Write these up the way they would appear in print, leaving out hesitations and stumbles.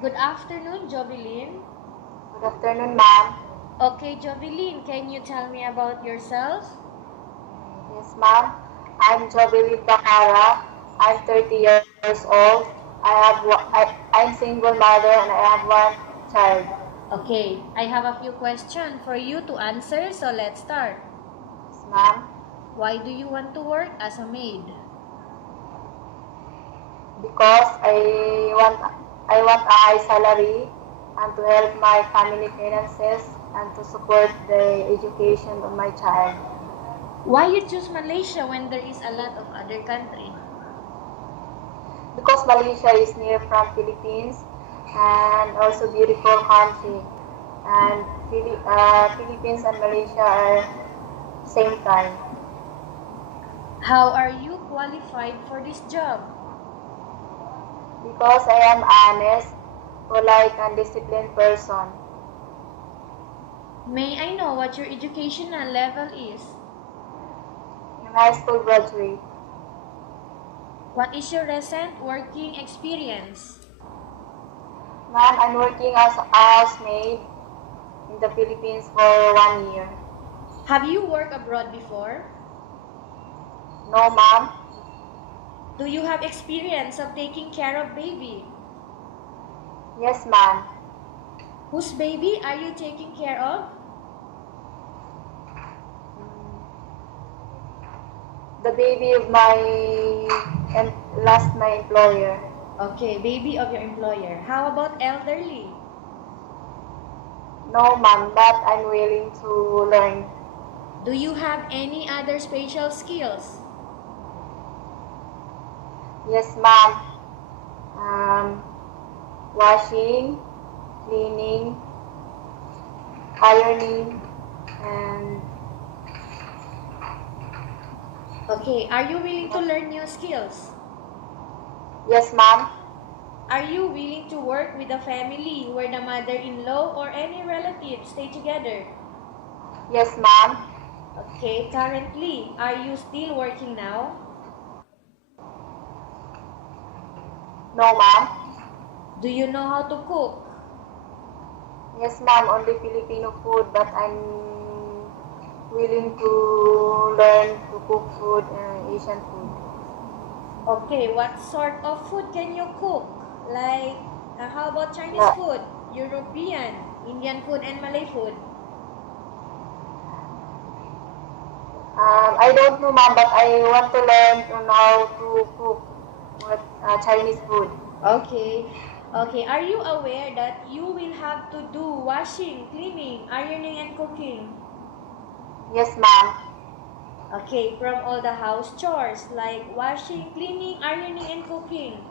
Good afternoon, Juvelyn. Good afternoon, ma'am. Okay, Juvelyn, can you tell me about yourself? Yes, ma'am. I'm Juvelyn Dacara. I'm 30 years old. I'm single mother and I have one child. Okay, I have a few questions for you to answer, so let's start. Yes, ma'am. Why do you want to work as a maid? Because I want a high salary and to help my family finances and to support the education of my child. Why you choose Malaysia when there is a lot of other country? Because Malaysia is near from Philippines and also beautiful country. And Philippines and Malaysia are same time. How are you qualified for this job? Because I am honest, polite, and disciplined person. May I know what your educational level is? I'm high school graduate. What is your recent working experience? Ma'am, I'm working as a housemaid in the Philippines for 1 year. Have you worked abroad before? No, ma'am. Do you have experience of taking care of baby? Yes, ma'am. Whose baby are you taking care of? The baby of my employer. Okay, baby of your employer. How about elderly? No, ma'am, but I'm willing to learn. Do you have any other special skills? Yes, ma'am. Um, Washing, cleaning, ironing, and Okay, are you willing to learn new skills? yes, ma'am. Are you willing to work with a family where the mother-in-law or any relative stay together? Yes, ma'am. Okay, currently, are you still working now? No, ma'am. Do you know how to cook? Yes, ma'am. Only Filipino food, but I'm willing to learn to cook food and Asian food. Okay, what sort of food can you cook? Like, how about Chinese Yeah. food, European, Indian food, and Malay food? I don't know, ma'am, but I want to learn on how to cook Chinese food. Okay. Okay, are you aware that you will have to do washing, cleaning, ironing, and cooking? Yes, ma'am. Okay, from all the house chores like washing, cleaning, ironing, and cooking.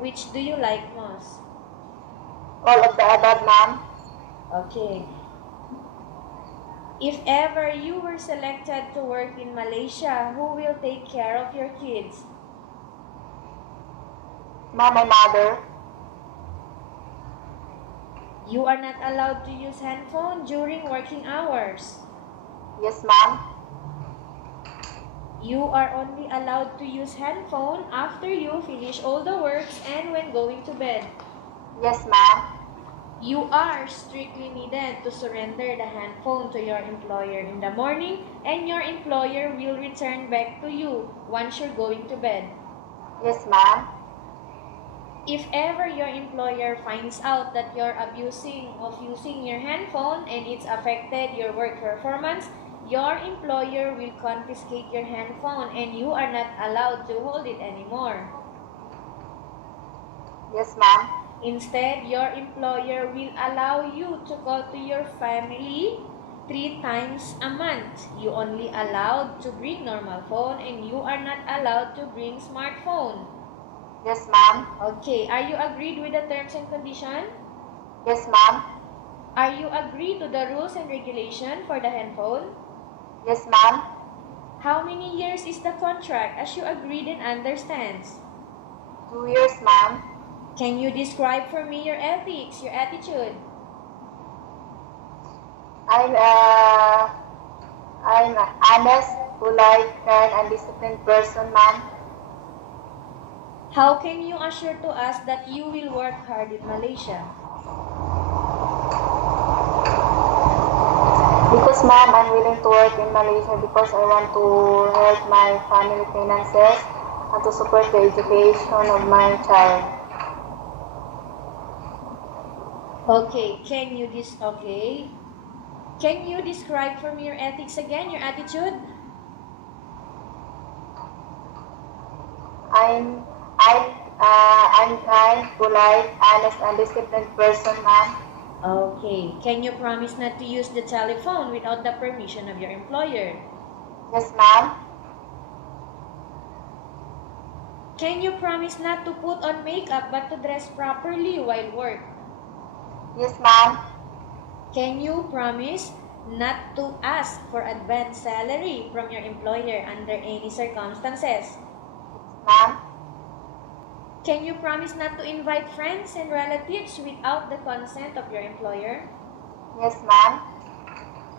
Which do you like most? All of the above, ma'am. Okay. If ever you were selected to work in Malaysia, who will take care of your kids? Ma'am, my mother. You are not allowed to use handphone during working hours. Yes, ma'am. You are only allowed to use handphone after you finish all the works and when going to bed. Yes, ma'am. You are strictly needed to surrender the handphone to your employer in the morning and your employer will return back to you once you're going to bed. Yes, ma'am. If ever your employer finds out that you're abusing of using your handphone and it's affected your work performance, your employer will confiscate your handphone and you are not allowed to hold it anymore. Yes, ma'am. Instead, your employer will allow you to call to your family 3 times a month. You only allowed to bring normal phone and you are not allowed to bring smartphone. Yes, ma'am. Okay, are you agreed with the terms and condition? Yes, ma'am. Are you agreed to the rules and regulation for the handphone? Yes, ma'am. How many years is the contract as you agreed and understands? 2 years, ma'am. Can you describe for me your ethics, your attitude? I'm uh, I'm an honest, polite, kind, and disciplined person, ma'am. How can you assure to us that you will work hard in Malaysia? Because ma'am, I'm willing to work in Malaysia because I want to help my family finances and to support the education of my child. Okay, can you describe for me your ethics again, your attitude? I'm kind, polite, honest, and disciplined person, ma'am. Okay, can you promise not to use the telephone without the permission of your employer? Yes, ma'am. Can you promise not to put on makeup but to dress properly while work? Yes, ma'am. Can you promise not to ask for advance salary from your employer under any circumstances? Ma'am. Can you promise not to invite friends and relatives without the consent of your employer? Yes, ma'am.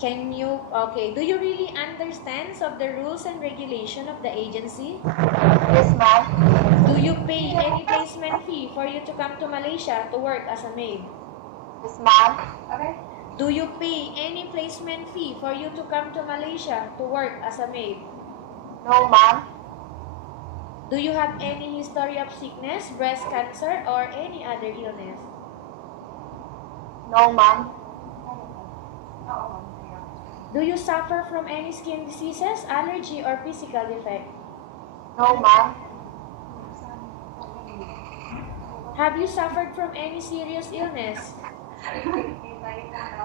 Do you really understand of the rules and regulation of the agency? Yes, ma'am. Do you pay any placement fee for you to come to Malaysia to work as a maid? Yes, ma'am. Okay. Do you pay any placement fee for you to come to Malaysia to work as a maid? No, ma'am. Do you have any history of sickness, breast cancer, or any other illness? No, ma'am. Do you suffer from any skin diseases, allergy, or physical defect? No, ma'am. Have you suffered from any serious illness?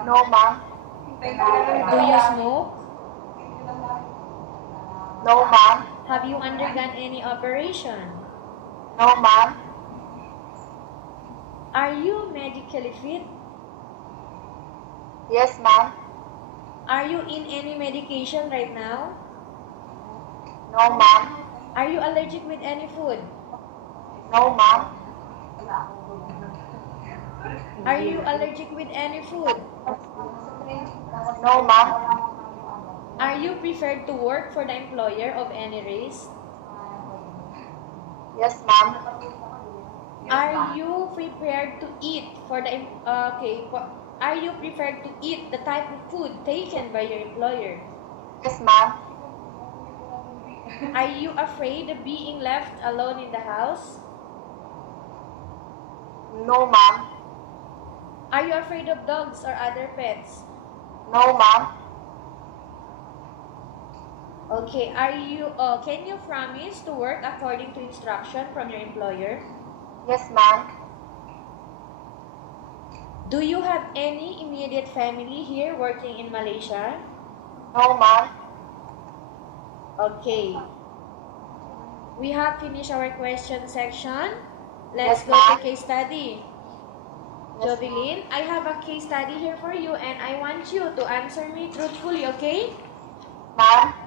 No, ma'am. Do you smoke? No, ma'am. Have you undergone any operation? No, ma'am. Are you medically fit? Yes, ma'am. Are you in any medication right now? No, ma'am. Are you allergic with any food? No, ma'am. Are you allergic with any food? No, ma'am. Are you preferred to work for the employer of any race? Yes, ma'am. Are you prepared to eat Are you prepared to eat the type of food taken by your employer? Yes, ma'am. Are you afraid of being left alone in the house? No, ma'am. Are you afraid of dogs or other pets? No, ma'am. Okay, can you promise to work according to instruction from your employer? Yes, ma'am. Do you have any immediate family here working in Malaysia? No, ma'am. Okay. We have finished our question section. Let's Yes, go to ma'am. case study. Yes, Juvelyn, I have a case study here for you and I want you to answer me truthfully, okay? ma'am.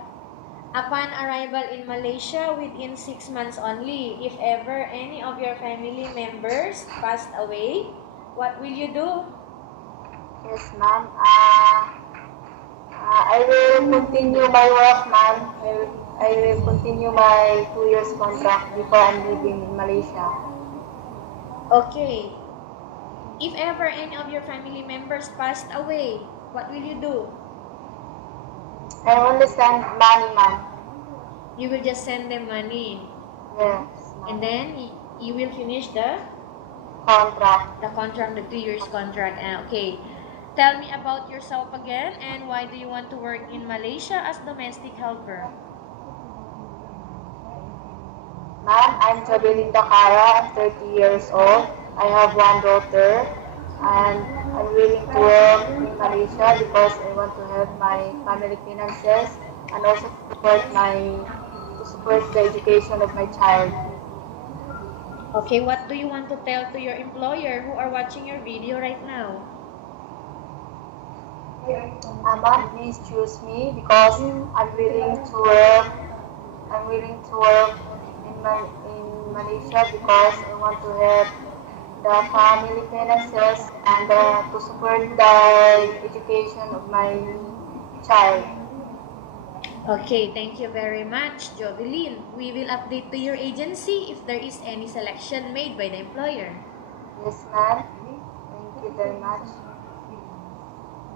Upon arrival in Malaysia within 6 months only, if ever any of your family members passed away, what will you do? Yes, ma'am. I will continue my work, ma'am. I will continue my 2 years contract before I'm leaving in Malaysia. Okay. If ever any of your family members passed away, what will you do? I only send money, ma'am. You will just send them money. Yes, ma'am. And then you will finish the Contract. the 2 years contract. Okay. Tell me about yourself again and why do you want to work in Malaysia as domestic helper? Ma'am, I'm Juvelyn Dacara. I'm 30 years old. I have one daughter and I'm willing to work in Malaysia because I want to help my family finances and also to support the education of my child. Okay, what do you want to tell to your employer who are watching your video right now? Ma'am, please choose me because I'm willing to work. I'm willing to work in Malaysia because I want to help the family finances and to support the education of my child. Okay, thank you very much, Juvelyn. We will update to your agency if there is any selection made by the employer. Yes, ma'am. Thank you very much.